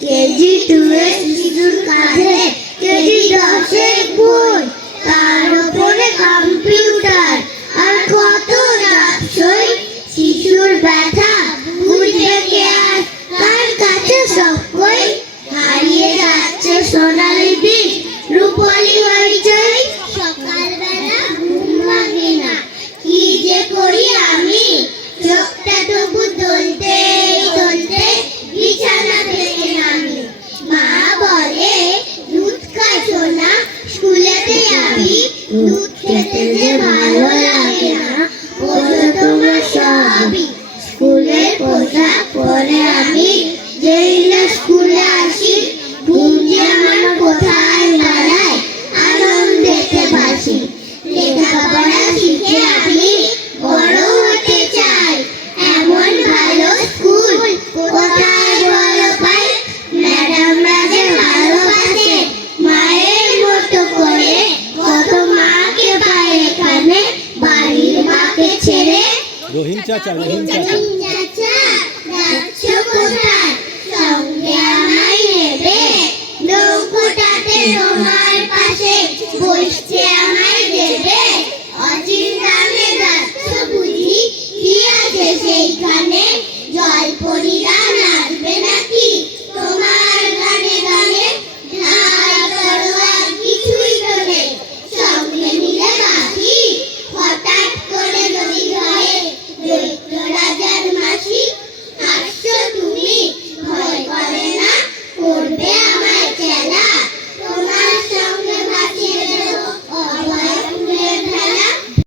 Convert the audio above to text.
KG 2 এর শিশুর কাঁধে কেজি 10 এর বই, তার উপরে কম্পিউটার আর কত রাতই শিশুর ব্যথা বুঝবে কে আর কার কাছে সবকই হারিয়ে যাচ্ছে সোনালি দিন রূপালী হইচই। সকালবেলা ঘুম ভাঙে না, কি যে করি আমি, চোখটা তবু দলতে দলতে বিছানা থেকে নামি। মা বলে দুধ খাই সোনা, স্কুলেতে যাবি, দুধ খেতে যে ভালো লাগে না, ওটা তোমার সবই। স্কুলের পোশাক পরে আমি যেই না স্কুলে আসি, ঘুম যে আমার কোথায় দাঁড়ায়, আনন্দেতে বাসি। লেখাপড়া শিখে আমি বড় হতে চাই, এমন ভালো স্কুল কোথায় বড় পাই। ম্যাডামরা যে ভালোবাসে মায়ের মতো করে, কত মাকে পায় এখানে বাড়ির মাকে ছেড়ে। রহিম চাচা